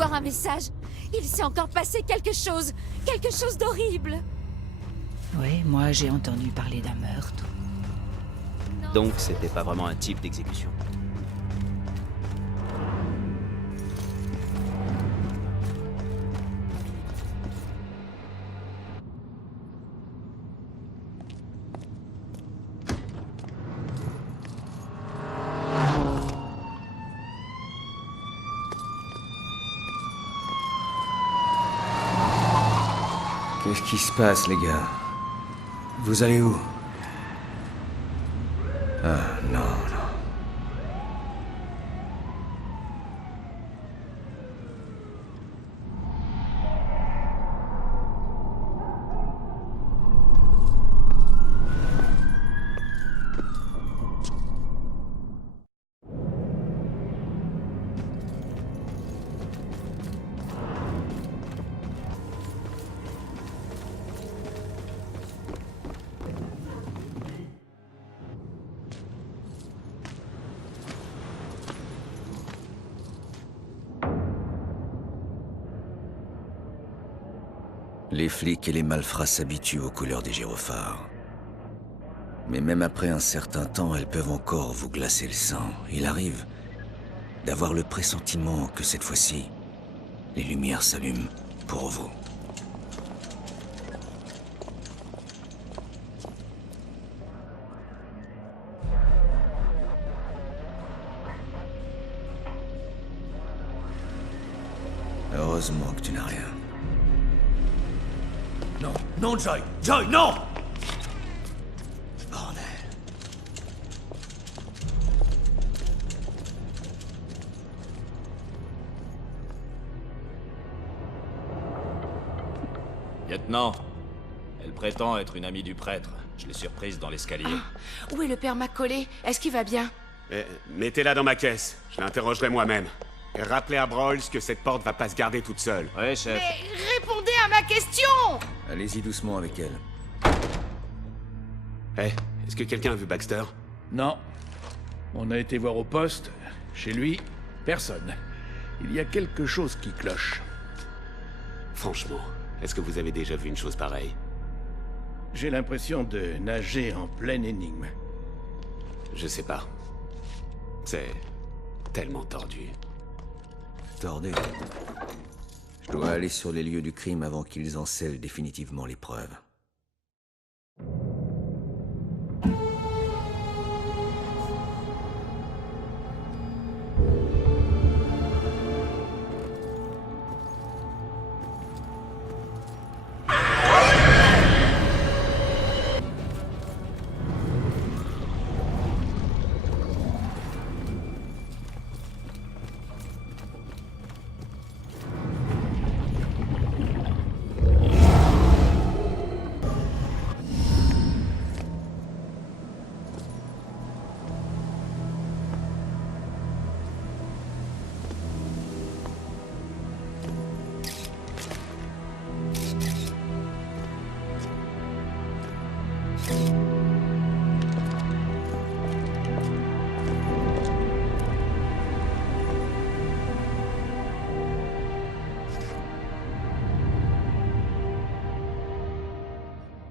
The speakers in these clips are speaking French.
recevoir un message. Il s'est encore passé quelque chose d'horrible. Oui, moi j'ai entendu parler d'un meurtre. Donc c'était pas vraiment un type d'exécution. Qu'est-ce qui se passe, les gars? Vous allez où? Ah, non, non. Les flics et les malfrats s'habituent aux couleurs des gyrophares. Mais même après un certain temps, elles peuvent encore vous glacer le sang. Il arrive d'avoir le pressentiment que cette fois-ci, les lumières s'allument pour vous. Heureusement que tu n'as rien. Non, non, Joy! Joy, non! Bordel. Lieutenant, elle prétend être une amie du prêtre. Je l'ai surprise dans l'escalier. Ah, où est le père Macaulay? Est-ce qu'il va bien? Mettez-la dans ma caisse. Je l'interrogerai moi-même. Et rappelez à Broyles que cette porte va pas se garder toute seule. Ouais, chef. Mais répondez à ma question! Allez-y doucement avec elle. Est-ce que quelqu'un a vu Baxter? Non. On a été voir au poste. Chez lui, personne. Il y a quelque chose qui cloche. Franchement, est-ce que vous avez déjà vu une chose pareille? J'ai l'impression de nager en pleine énigme. Je sais pas. C'est tellement tordu. Tordu. Je dois aller sur les lieux du crime avant qu'ils en scellent définitivement les preuves.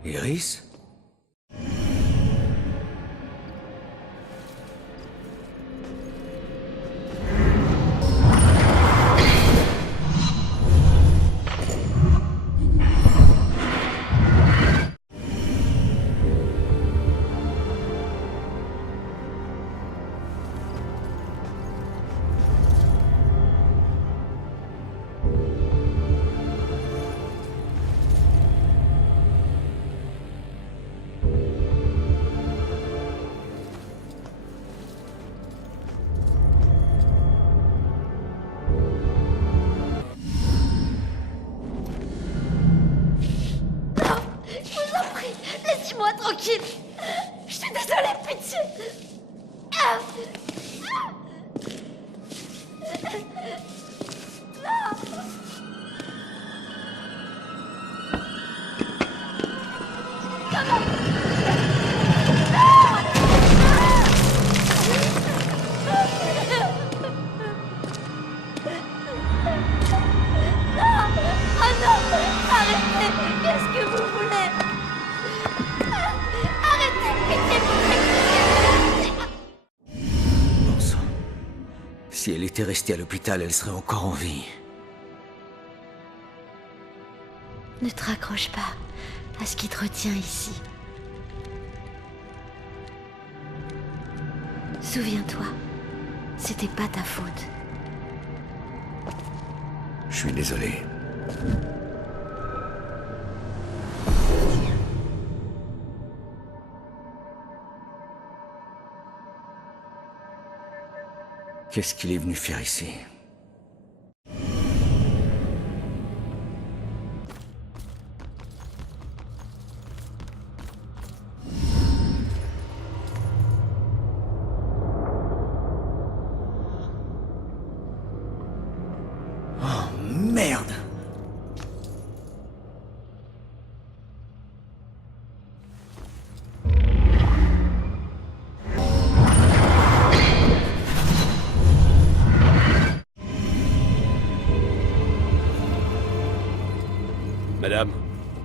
Iris? Laissez-moi tranquille. Je suis désolée, pitié. Ah. était restée à l'hôpital, elle serait encore en vie. Ne te raccroche pas à ce qui te retient ici. Souviens-toi, c'était pas ta faute. Je suis désolé. Qu'est-ce qu'il est venu faire ici? Oh, merde! Madame,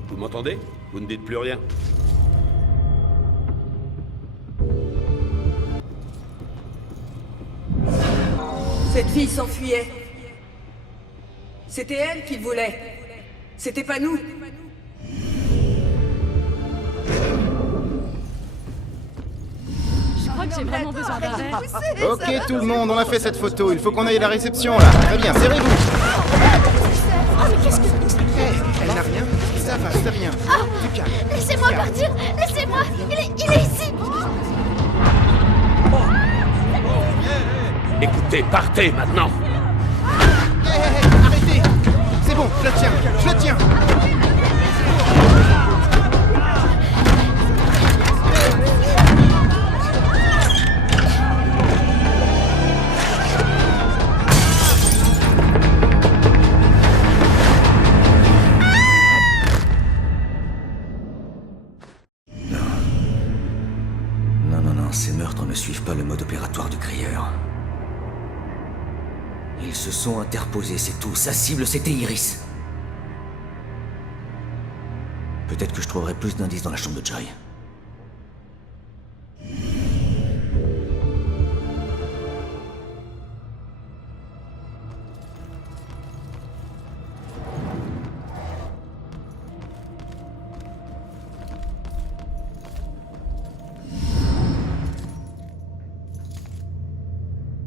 vous m'entendez? Vous ne dites plus rien. Cette fille s'enfuyait. C'était elle qu'il voulait. C'était pas nous. Je crois que j'ai vraiment besoin d'un verre. Ok tout le monde, on a fait cette photo, il faut qu'on aille à la réception là. Très bien, serrez-vous. Oh, mais qu'est-ce que... Elle n'a rien. Ça va, ça vient. Du calme. Laissez-moi partir. Laissez-moi. Il est ici. Écoutez, partez maintenant. Arrêtez. C'est bon, je le tiens, je le tiens. Non, ces meurtres ne suivent pas le mode opératoire du crieur. Ils se sont interposés, c'est tout. Sa cible, c'était Iris. Peut-être que je trouverai plus d'indices dans la chambre de Joy.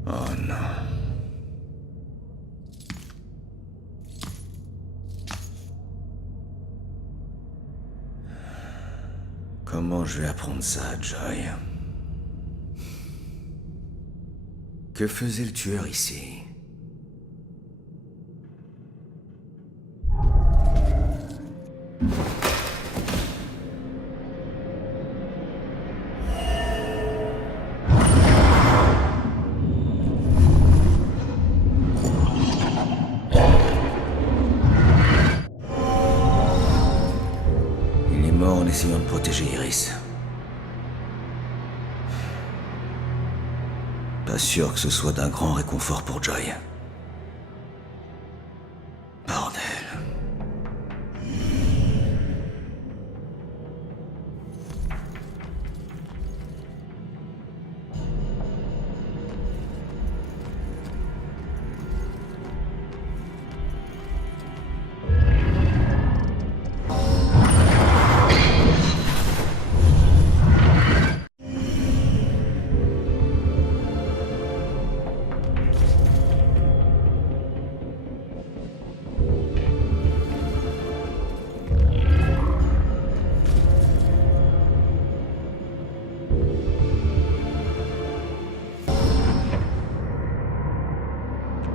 Oh non. Comment je vais apprendre ça à Joy? Que faisait le tueur ici? En essayant de protéger Iris. Pas sûr que ce soit d'un grand réconfort pour Joy. Bordel.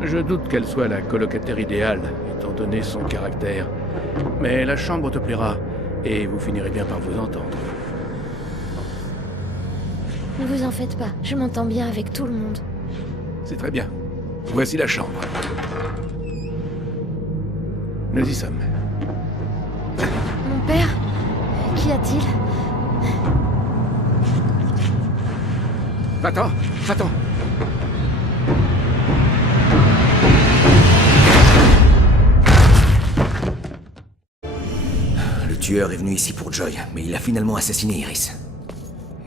Je doute qu'elle soit la colocataire idéale, étant donné son caractère. Mais la chambre te plaira, et vous finirez bien par vous entendre. Ne vous en faites pas, je m'entends bien avec tout le monde. C'est très bien. Voici la chambre. Nous y sommes. Mon père? Qu'y a-t-il? Va-t'en! Va-t'en! Le tueur est venu ici pour Joy, mais il a finalement assassiné Iris.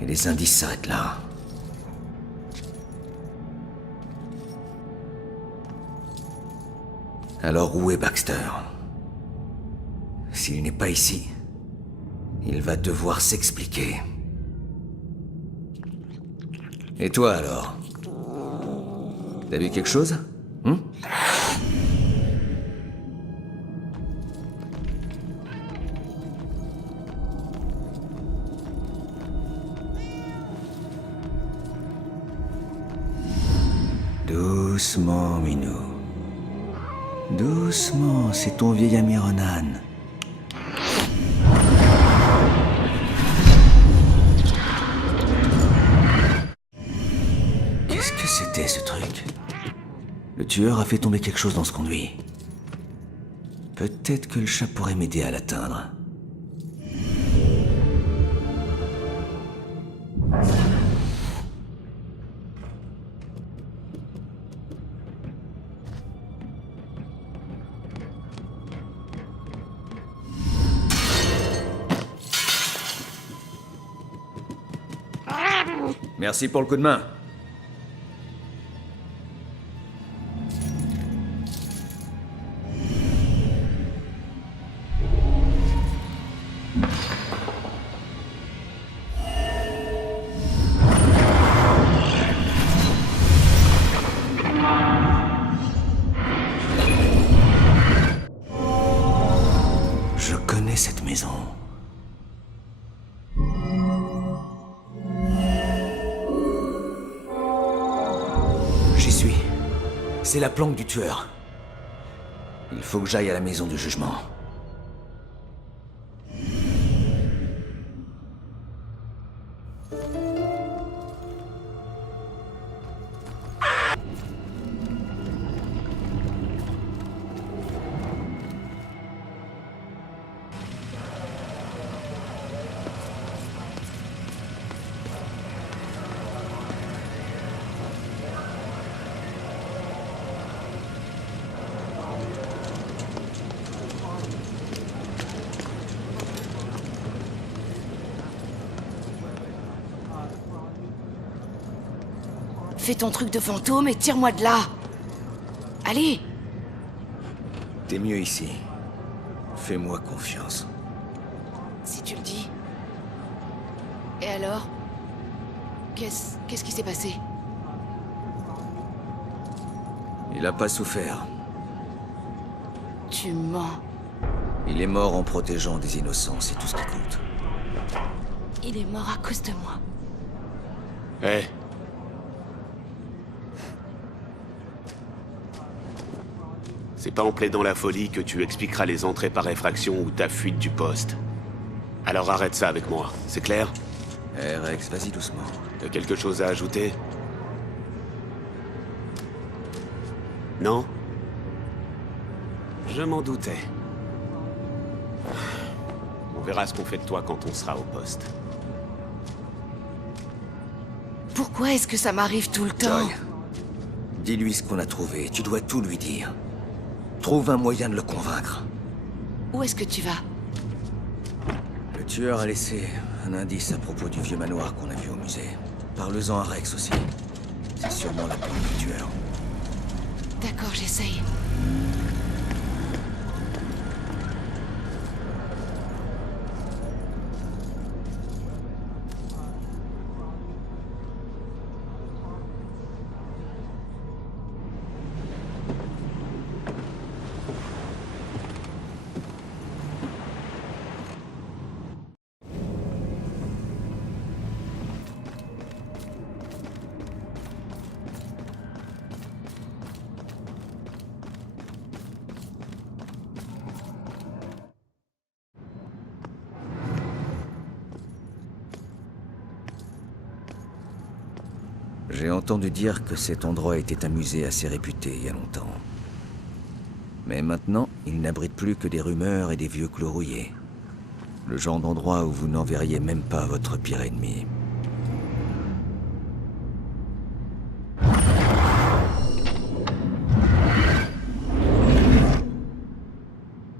Et les indices s'arrêtent là. Alors où est Baxter? S'il n'est pas ici, il va devoir s'expliquer. Et toi alors? T'as vu quelque chose? Doucement, Minou. Doucement, c'est ton vieil ami Ronan. Qu'est-ce que c'était ce truc? Le tueur a fait tomber quelque chose dans ce conduit. Peut-être que le chat pourrait m'aider à l'atteindre. Merci pour le coup de main. Je connais cette maison. J'y suis. C'est la planque du tueur. Il faut que j'aille à la maison du jugement. Fais ton truc de fantôme et tire-moi de là. Allez. T'es mieux ici. Fais-moi confiance. Si tu le dis. Et alors? Qu'est-ce qui s'est passé? Il a pas souffert. Tu mens. Il est mort en protégeant des innocents, c'est tout ce qui compte. Il est mort à cause de moi. Hé. C'est pas en plaidant la folie que tu expliqueras les entrées par effraction ou ta fuite du poste. Alors arrête ça avec moi, c'est clair? Eh Rex, vas-y doucement. T'as quelque chose à ajouter? Non? Je m'en doutais. On verra ce qu'on fait de toi quand on sera au poste. Pourquoi est-ce que ça m'arrive tout le temps? Joy, dis-lui ce qu'on a trouvé, tu dois tout lui dire. Trouve un moyen de le convaincre. Où est-ce que tu vas? Le tueur a laissé un indice à propos du vieux manoir qu'on a vu au musée. Parle-en à Rex aussi. C'est sûrement la planque du tueur. D'accord, j'essaye. J'ai entendu dire que cet endroit était un musée assez réputé il y a longtemps. Mais maintenant, il n'abrite plus que des rumeurs et des vieux clous rouillés. Le genre d'endroit où vous n'enverriez même pas votre pire ennemi.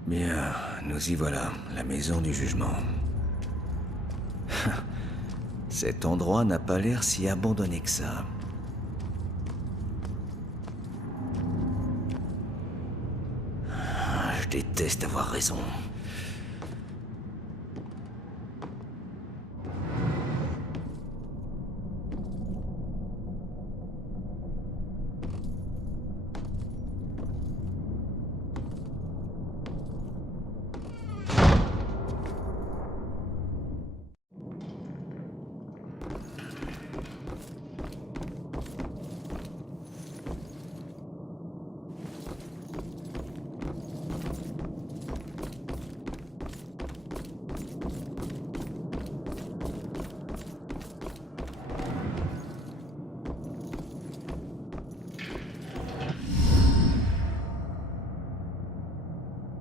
Bien, nous y voilà, la maison du jugement. Cet endroit n'a pas l'air si abandonné que ça. Je déteste avoir raison.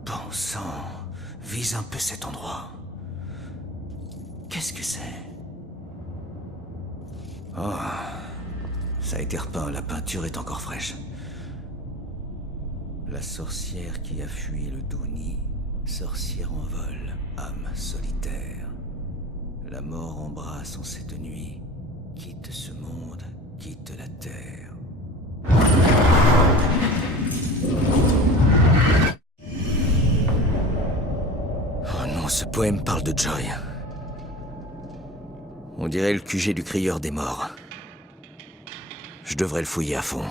Bon sang, vise un peu cet endroit. Qu'est-ce que c'est? Oh, ça a été repeint, la peinture est encore fraîche. La sorcière qui a fui le Douni, sorcière en vol, âme solitaire. La mort embrasse en cette nuit, quitte ce monde, quitte la terre. Oh non, ce poème parle de Joy. On dirait le QG du crieur des morts. Je devrais le fouiller à fond.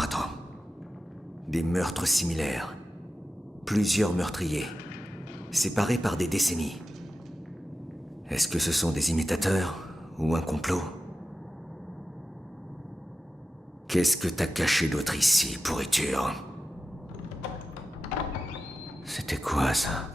Attends. Des meurtres similaires. Plusieurs meurtriers. Séparés par des décennies. Est-ce que ce sont des imitateurs ou un complot? Qu'est-ce que t'as caché d'autre ici, pourriture? C'était quoi, ça?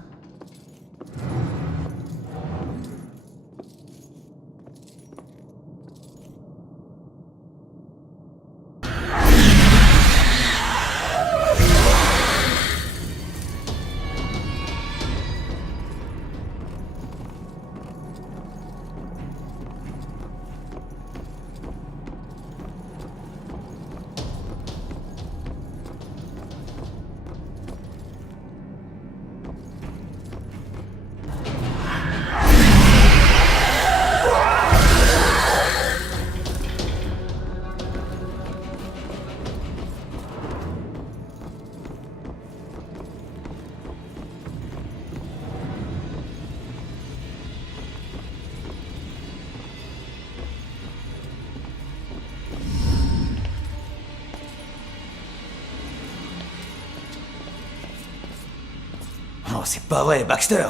Oh, c'est pas vrai, Baxter!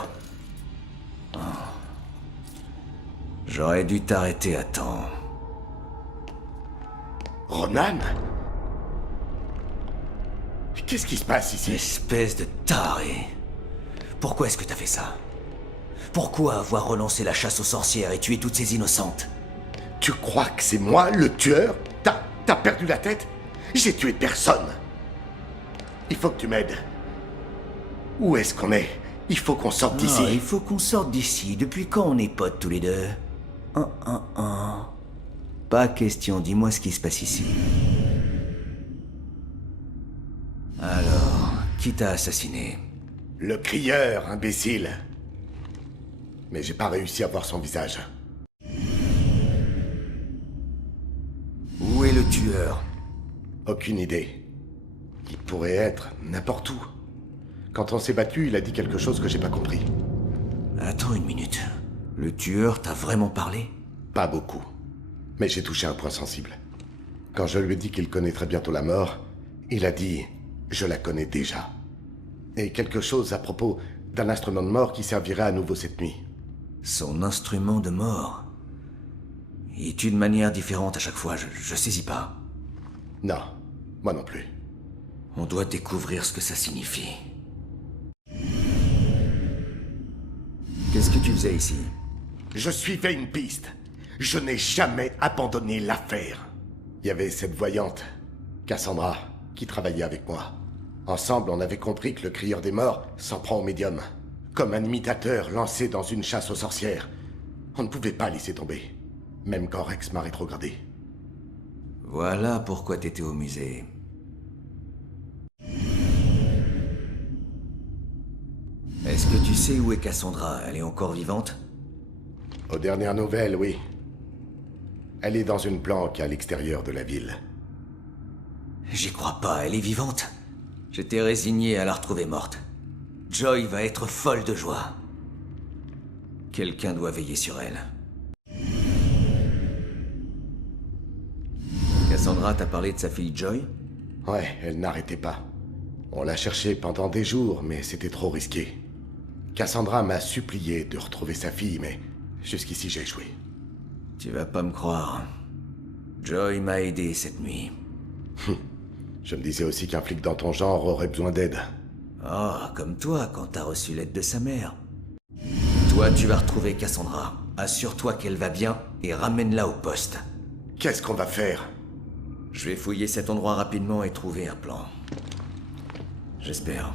Oh. J'aurais dû t'arrêter à temps. Ronan? Qu'est-ce qui se passe ici? Espèce de taré. Pourquoi est-ce que t'as fait ça? Pourquoi avoir relancé la chasse aux sorcières et tué toutes ces innocentes? Tu crois que c'est moi, le tueur? T'as perdu la tête? J'ai tué personne. Il faut que tu m'aides. Où est-ce qu'on est? Il faut qu'on sorte d'ici. Il faut qu'on sorte d'ici. Depuis quand on est potes tous les deux? Pas question, dis-moi ce qui se passe ici. Alors, qui t'a assassiné? Le crieur, imbécile. Mais j'ai pas réussi à voir son visage. Où est le tueur? Aucune idée. Il pourrait être n'importe où. Quand on s'est battu, il a dit quelque chose que j'ai pas compris. Attends une minute. Le tueur t'a vraiment parlé? Pas beaucoup. Mais j'ai touché un point sensible. Quand je lui ai dit qu'il connaîtrait bientôt la mort, il a dit « Je la connais déjà ». Et quelque chose à propos d'un instrument de mort qui servirait à nouveau cette nuit. Son instrument de mort? Il tue de manière différente à chaque fois, je saisis pas. Non, moi non plus. On doit découvrir ce que ça signifie. Qu'est-ce que tu faisais ici? Je suivais une piste. Je n'ai jamais abandonné l'affaire. Il y avait cette voyante, Cassandra, qui travaillait avec moi. Ensemble, on avait compris que le crieur des morts s'en prend au médium. Comme un imitateur lancé dans une chasse aux sorcières. On ne pouvait pas laisser tomber. Même quand Rex m'a rétrogradé. Voilà pourquoi t'étais au musée. Est-ce que tu sais où est Cassandra? Elle est encore vivante? Aux dernières nouvelles, oui. Elle est dans une planque à l'extérieur de la ville. J'y crois pas, elle est vivante. J'étais résigné à la retrouver morte. Joy va être folle de joie. Quelqu'un doit veiller sur elle. Cassandra t'a parlé de sa fille Joy? Ouais, elle n'arrêtait pas. On l'a cherchée pendant des jours, mais c'était trop risqué. Cassandra m'a supplié de retrouver sa fille, mais jusqu'ici j'ai échoué. Tu vas pas me croire. Joy m'a aidé cette nuit. Je me disais aussi qu'un flic dans ton genre aurait besoin d'aide. Oh, comme toi quand t'as reçu l'aide de sa mère. Toi, tu vas retrouver Cassandra. Assure-toi qu'elle va bien et ramène-la au poste. Qu'est-ce qu'on va faire? Je vais fouiller cet endroit rapidement et trouver un plan. J'espère.